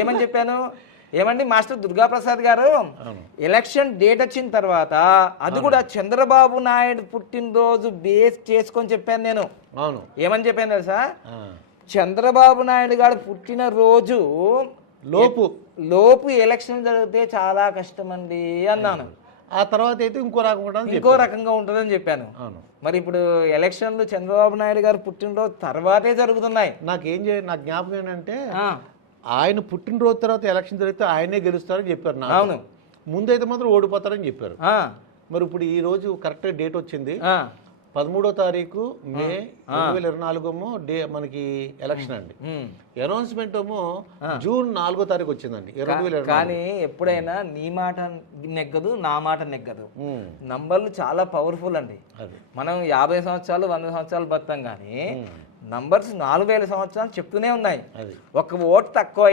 ఏమని చెప్పాను? ఏమండి మాస్టర్ దుర్గాప్రసాద్ గారు, ఎలక్షన్ డేట్ వచ్చిన తర్వాత అది కూడా చంద్రబాబు నాయుడు పుట్టినరోజు బేస్ చేసుకొని చెప్పాను నేను. అవును. ఏమని చెప్పాను తెలుసా? చంద్రబాబు నాయుడు గారు పుట్టినరోజు లోపు ఎలక్షన్ జరిగితే చాలా కష్టం అండి అన్నాను. ఆ తర్వాత అయితే ఇంకో రకంగా ఉంటుందని చెప్పాను. మరి ఇప్పుడు ఎలక్షన్లు చంద్రబాబు నాయుడు గారు పుట్టినరోజు తర్వాతే జరుగుతున్నాయి. నాకు జ్ఞాపకం ఏంటంటే ఆయన పుట్టినరోజు తర్వాత ఎలక్షన్ జరిగితే ఆయనే గెలుస్తారని చెప్పారు. అవును. ముందైతే మాత్రం ఓడిపోతారని చెప్పారు. మరి ఇప్పుడు ఈ రోజు కరెక్ట్ డేట్ వచ్చింది, 13వ తారీఖు మే 2024 మనకి ఎలక్షన్ అండి. అనౌన్స్మెంట్ ఏమో జూన్ 4వ తారీఖు వచ్చిందండి 2024. కానీ ఎప్పుడైనా నీ మాట నెగ్గదు, నా మాట నెగ్గదు. నంబర్లు చాలా పవర్ఫుల్ అండి. మనం 50 సంవత్సరాలు 100 సంవత్సరాలు బతాం కానీ నంబర్స్ 4000 సంవత్సరాలు చెప్తూనే ఉన్నాయి. ఒక ఓటు తక్కువ